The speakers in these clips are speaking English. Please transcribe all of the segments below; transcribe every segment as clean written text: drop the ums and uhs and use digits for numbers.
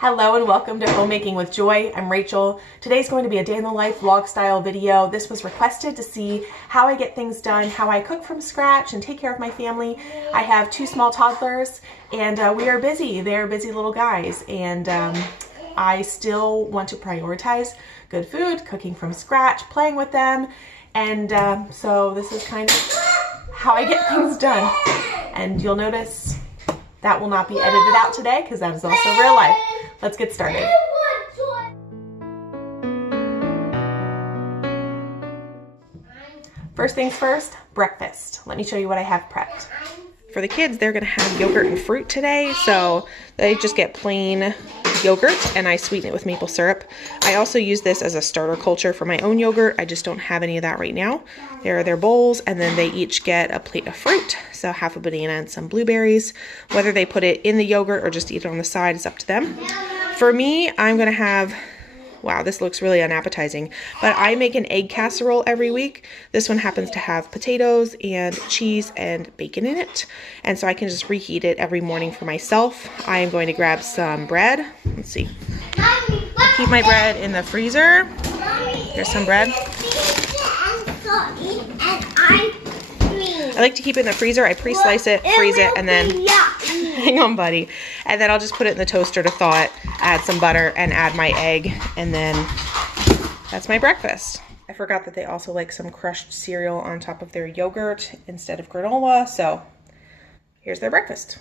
Hello and welcome to Homemaking with Joy. I'm Rachel. Today's going to be a day in the life vlog style video. This was requested to see how I get things done, how I cook from scratch and take care of my family. I have two small toddlers and we are busy. They're busy little guys, and I still want to prioritize good food, cooking from scratch, playing with them, and so this is kind of how I get things done. And you'll notice that will not be edited out today because that is also real life. Let's get started. First things first, breakfast. Let me show you what I have prepped. For the kids, they're gonna have yogurt and fruit today, so they just get plain yogurt and I sweeten it with maple syrup. I also use this as a starter culture for my own yogurt. I just don't have any of that right now. There are their bowls, and then they each get a plate of fruit, so half a banana and some blueberries. Whether they put it in the yogurt or just eat it on the side is up to them. For me, I'm gonna have, wow, this looks really unappetizing, but I make an egg casserole every week. This one happens to have potatoes and cheese and bacon in it, and so I can just reheat it every morning for myself. I am going to grab some bread. Let's see. Keep my bread in the freezer. Here's some bread. I like to keep it in the freezer. I pre-slice it, freeze it, and then, hang on buddy, and then I'll just put it in the toaster to thaw it, add some butter, and add my egg, and then that's my breakfast. I forgot that they also like some crushed cereal on top of their yogurt instead of granola, so here's their breakfast.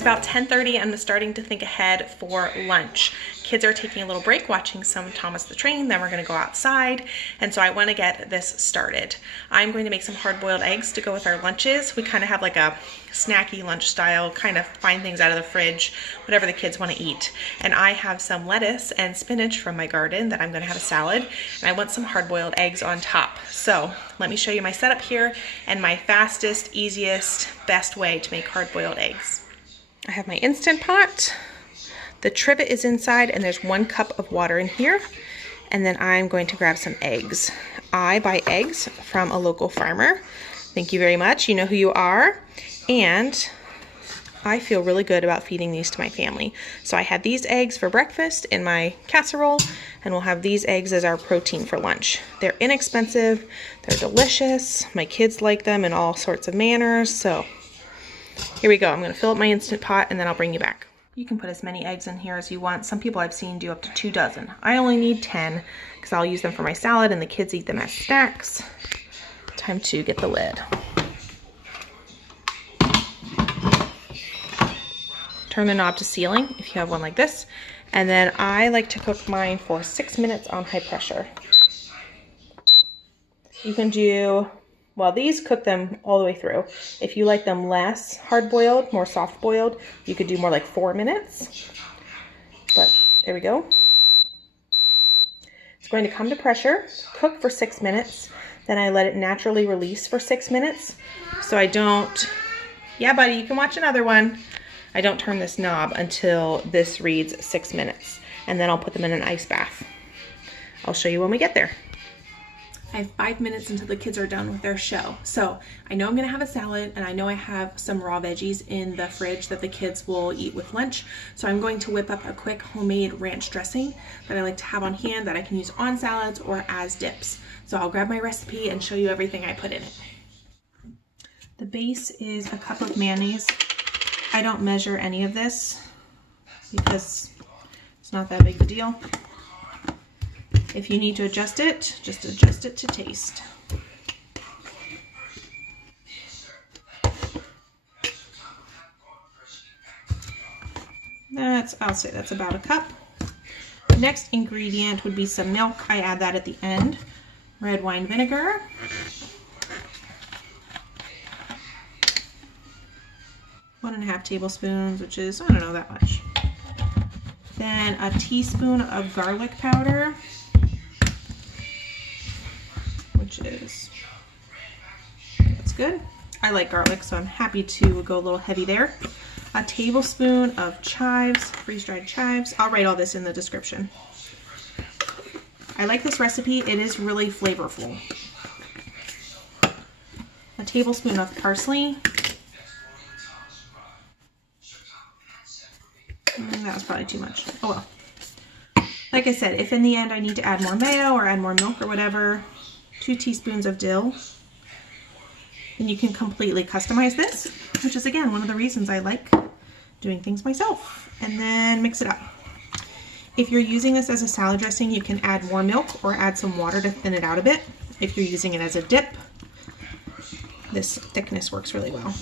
About 10:30, I'm starting to think ahead for lunch. Kids are taking a little break watching some Thomas the Train, then we're going to go outside, and so I want to get this started. I'm going to make some hard-boiled eggs to go with our lunches. We kind of have like a snacky lunch style, kind of find things out of the fridge, whatever the kids want to eat. And I have some lettuce and spinach from my garden that I'm going to have a salad, and I want some hard-boiled eggs on top. So let me show you my setup here and my fastest, easiest, best way to make hard-boiled eggs. I have my Instant Pot. The trivet is inside, and there's 1 cup of water in here. And then I'm going to grab some eggs. I buy eggs from a local farmer. Thank you very much. You know who you are. And I feel really good about feeding these to my family. So I had these eggs for breakfast in my casserole, and we'll have these eggs as our protein for lunch. They're inexpensive. They're delicious. My kids like them in all sorts of manners. So here we go. I'm going to fill up my Instant Pot and then I'll bring you back. You can put as many eggs in here as you want. Some people I've seen do up to 2 dozen. I only need 10 because I'll use them for my salad and the kids eat them as snacks. Time to get the lid. Turn the knob to sealing if you have one like this. And then I like to cook mine for 6 minutes on high pressure. You can do, well, these cook them all the way through. If you like them less hard-boiled, more soft-boiled, you could do more like 4 minutes. But there we go. It's going to come to pressure, cook for 6 minutes, then I let it naturally release for 6 minutes. So I don't, yeah buddy, you can watch another one. I don't turn this knob until this reads 6 minutes, and then I'll put them in an ice bath. I'll show you when we get there. I have 5 minutes until the kids are done with their show. So I know I'm gonna have a salad, and I know I have some raw veggies in the fridge that the kids will eat with lunch. So I'm going to whip up a quick homemade ranch dressing that I like to have on hand that I can use on salads or as dips. So I'll grab my recipe and show you everything I put in it. The base is a cup of mayonnaise. I don't measure any of this because it's not that big of a deal. If you need to adjust it, just adjust it to taste. I'll say that's about a cup. Next ingredient would be some milk. I add that at the end. Red wine vinegar. One and a half tablespoons, which is, I don't know, that much. Then a teaspoon of garlic powder, which is, that's good. I like garlic, so I'm happy to go a little heavy there. A tablespoon of chives, freeze-dried chives. I'll write all this in the description. I like this recipe. It is really flavorful. A tablespoon of parsley. That was probably too much. Oh well. Like I said, if in the end I need to add more mayo or add more milk or whatever, 2 teaspoons of dill. And you can completely customize this, which is again one of the reasons I like doing things myself. And then mix it up. If you're using this as a salad dressing, you can add more milk or add some water to thin it out a bit. If you're using it as a dip, this thickness works really well.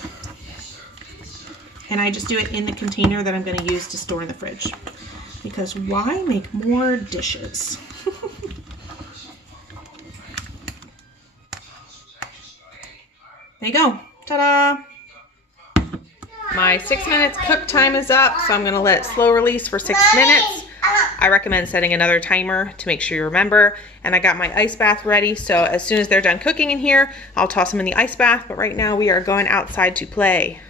And I just do it in the container that I'm going to use to store in the fridge. Because why make more dishes? There you go. Ta-da! My 6 minutes cook time is up, so I'm going to let it slow release for 6 minutes. I recommend setting another timer to make sure you remember. And I got my ice bath ready, so as soon as they're done cooking in here, I'll toss them in the ice bath. But right now we are going outside to play.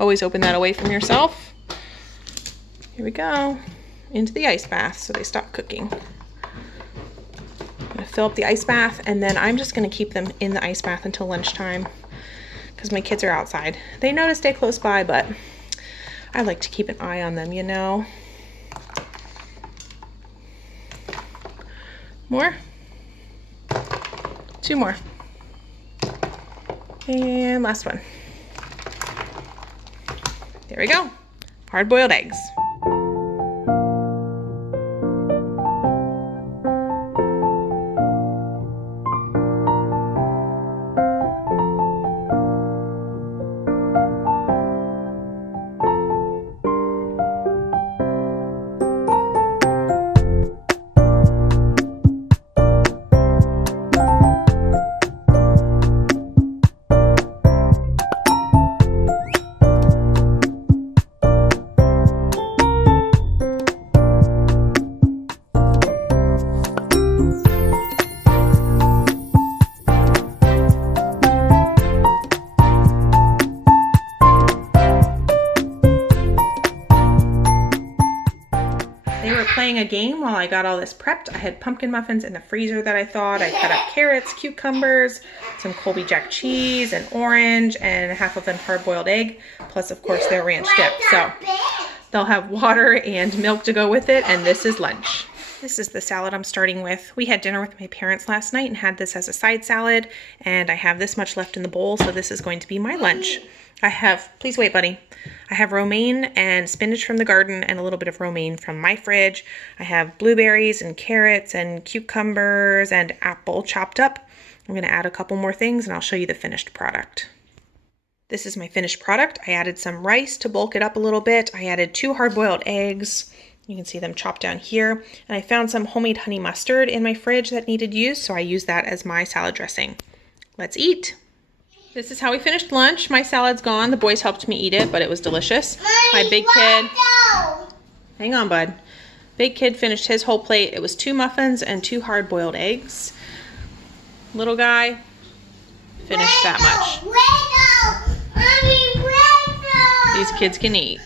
Always open that away from yourself. Here we go. Into the ice bath so they stop cooking. I'm gonna fill up the ice bath, and then I'm just gonna keep them in the ice bath until lunchtime because my kids are outside. They know to stay close by, but I like to keep an eye on them, you know. More? 2 more. And last one. There we go. Hard-boiled eggs. Playing a game while I got all this prepped. I had pumpkin muffins in the freezer that I thawed. I cut up carrots, cucumbers, some Colby Jack cheese, and orange, and half of a hard-boiled egg, plus of course their ranch dip. So they'll have water and milk to go with it, and this is lunch. This is the salad I'm starting with. We had dinner with my parents last night and had this as a side salad, and I have this much left in the bowl, so this is going to be my lunch. I have, please wait, buddy. I have romaine and spinach from the garden and a little bit of romaine from my fridge. I have blueberries and carrots and cucumbers and apple chopped up. I'm gonna add a couple more things and I'll show you the finished product. This is my finished product. I added some rice to bulk it up a little bit. I added 2 hard-boiled eggs. You can see them chopped down here. And I found some homemade honey mustard in my fridge that needed use, so I used that as my salad dressing. Let's eat. This is how we finished lunch. My salad's gone. The boys helped me eat it, but it was delicious. My big kid, hang on, bud. Big kid finished his whole plate. It was 2 muffins and 2 hard-boiled eggs. Little guy finished that much. These kids can eat.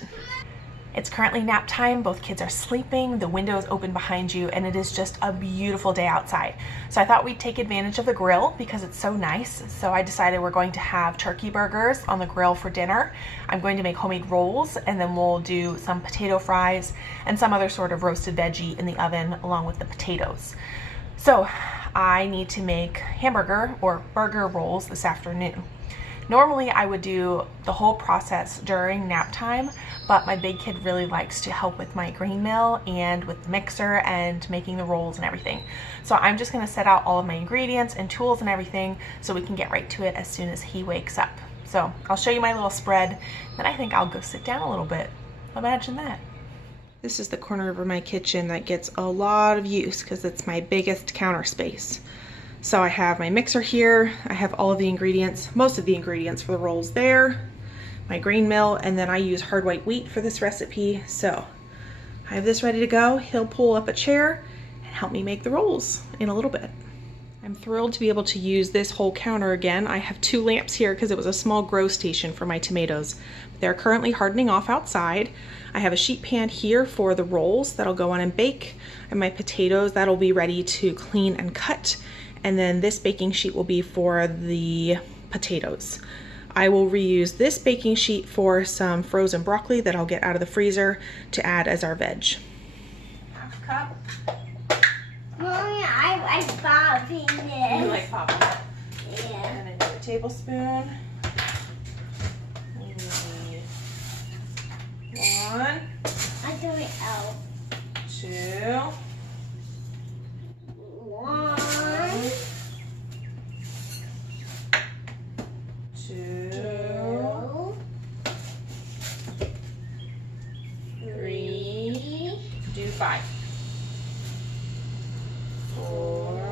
It's currently nap time. Both kids are sleeping. The window is open behind you, and it is just a beautiful day outside. So I thought we'd take advantage of the grill because it's so nice. So I decided we're going to have turkey burgers on the grill for dinner. I'm going to make homemade rolls, and then we'll do some potato fries and some other sort of roasted veggie in the oven along with the potatoes. So I need to make hamburger or burger rolls this afternoon. Normally I would do the whole process during nap time, but my big kid really likes to help with my grain mill and with the mixer and making the rolls and everything. So I'm just gonna set out all of my ingredients and tools and everything so we can get right to it as soon as he wakes up. So I'll show you my little spread, then I think I'll go sit down a little bit. Imagine that. This is the corner of my kitchen that gets a lot of use because it's my biggest counter space. So I have my mixer here, I have all of the ingredients, most of the ingredients for the rolls there, my grain mill, and then I use hard white wheat for this recipe. So I have this ready to go. He'll pull up a chair and help me make the rolls in a little bit. I'm thrilled to be able to use this whole counter again. I have 2 lamps here because it was a small grow station for my tomatoes. They're currently hardening off outside. I have a sheet pan here for the rolls that'll go on and bake, and my potatoes that'll be ready to clean and cut. And then this baking sheet will be for the potatoes. I will reuse this baking sheet for some frozen broccoli that I'll get out of the freezer to add as our veg. Half cup. Mommy, I like popping this. You like popping it? Yeah. And then do a tablespoon. We need 1. I do it out. 2. 1, 2, 3. Do 5. 4,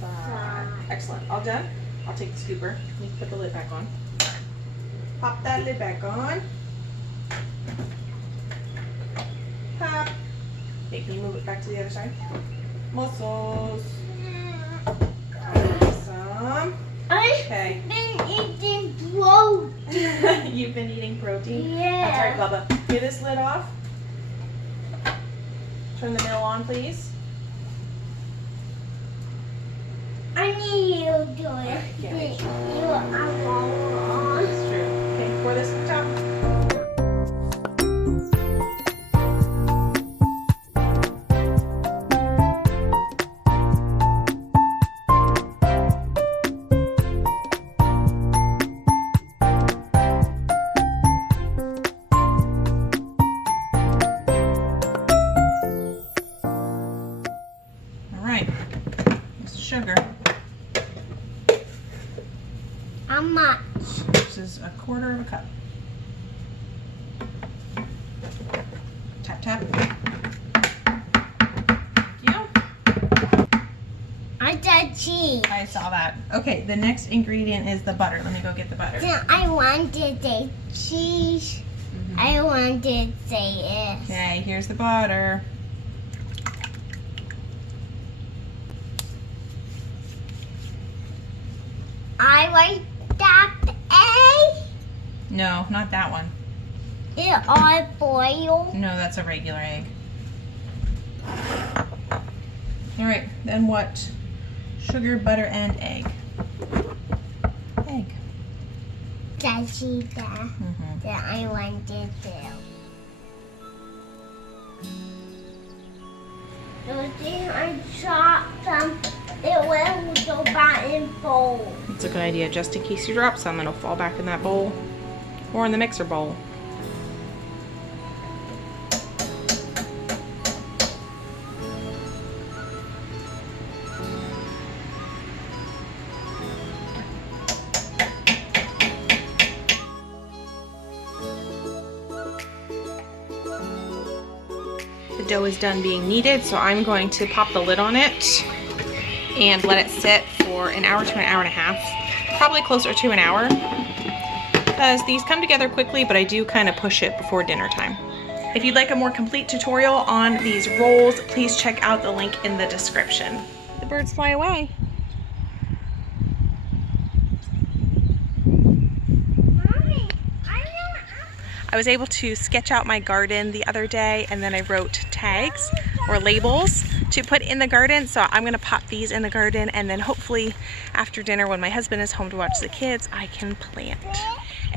5. Excellent. All done? I'll take the scooper. Let me put the lid back on. Pop that lid back on. Pop. Okay, can you move it back to the other side? Muscles. Awesome. Okay. I've been eating protein. You've been eating protein? Yeah. That's right, Bubba. Get this lid off. Turn the mill on, please. I need you to do it. Alright, yeah. You are wrong. That's true. Okay, pour this on top. Sugar. How much? This is 1/4 cup. Tap, tap. Thank you. I said cheese. I saw that. Okay, the next ingredient is the butter. Let me go get the butter. Yeah, I wanted the cheese. I wanted to say it. Okay, here's the butter. I like that egg. No, not that one. It all boiled. No, that's a regular egg. All right, then what? Sugar, butter, and egg. Egg. That's that. That I wanted to. I chopped some. It will go back in bowl. It's a good idea, just in case you drop some, it'll fall back in that bowl or in the mixer bowl. The dough is done being kneaded, so I'm going to pop the lid on it and let it sit for an hour to an hour and a half, probably closer to an hour, because these come together quickly, but I do kind of push it before dinner time. If you'd like a more complete tutorial on these rolls, please check out the link in the description. The birds fly away. I was able to sketch out my garden the other day, and then I wrote tags or labels to put in the garden. So I'm gonna pop these in the garden, and then hopefully after dinner when my husband is home to watch the kids, I can plant.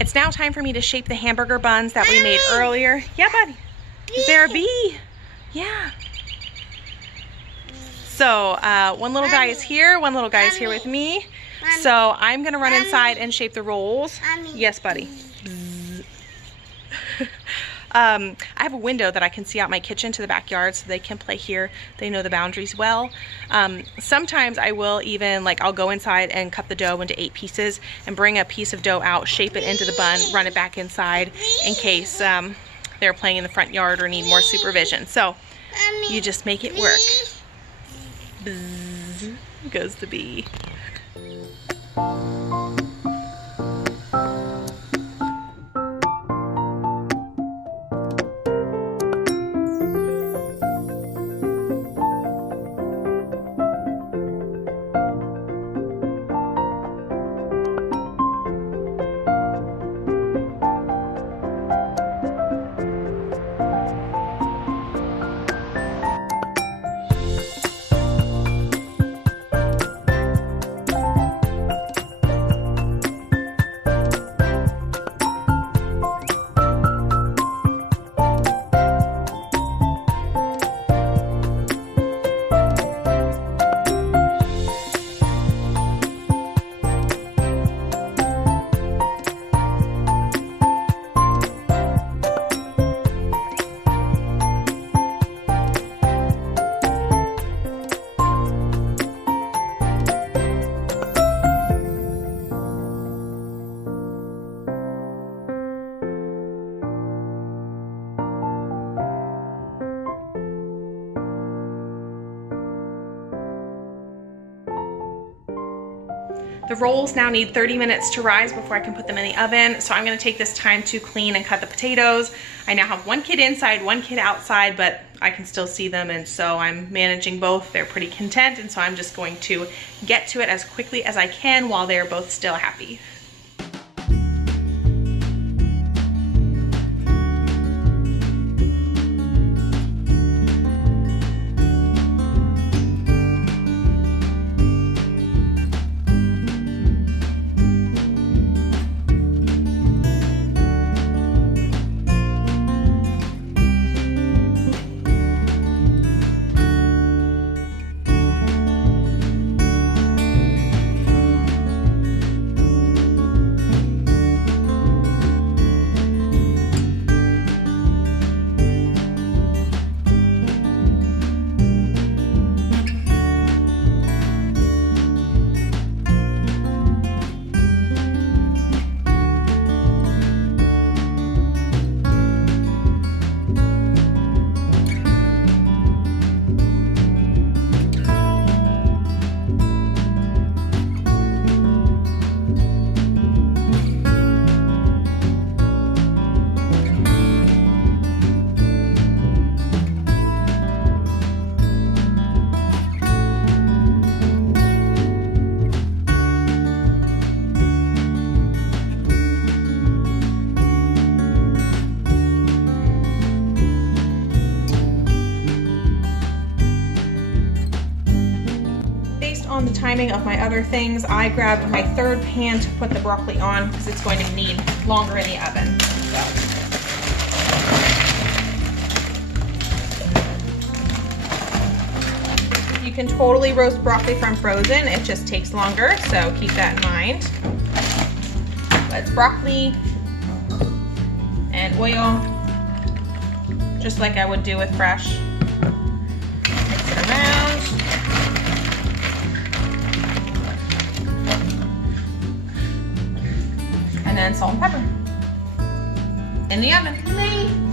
It's now time for me to shape the hamburger buns that we made earlier. Yeah, buddy. Is there a bee? Yeah. So one little guy is here, one little guy is here with me. So I'm gonna run inside and shape the rolls. Yes, buddy. I have a window that I can see out my kitchen to the backyard, so they can play here. They know the boundaries well. Sometimes I will even, like, I'll go inside and cut the dough into 8 pieces and bring a piece of dough out, shape it into the bun, run it back inside in case they're playing in the front yard or need more supervision. So you just make it work. Bzzz goes the bee. The rolls now need 30 minutes to rise before I can put them in the oven, so I'm gonna take this time to clean and cut the potatoes. I now have one kid inside, one kid outside, but I can still see them, and so I'm managing both. They're pretty content, and so I'm just going to get to it as quickly as I can while they're both still happy. On the timing of my other things, I grabbed my third pan to put the broccoli on because it's going to need longer in the oven. You can totally roast broccoli from frozen, it just takes longer, so keep that in mind. But it's broccoli and oil, just like I would do with fresh. Mix it around. And then salt and pepper in the oven.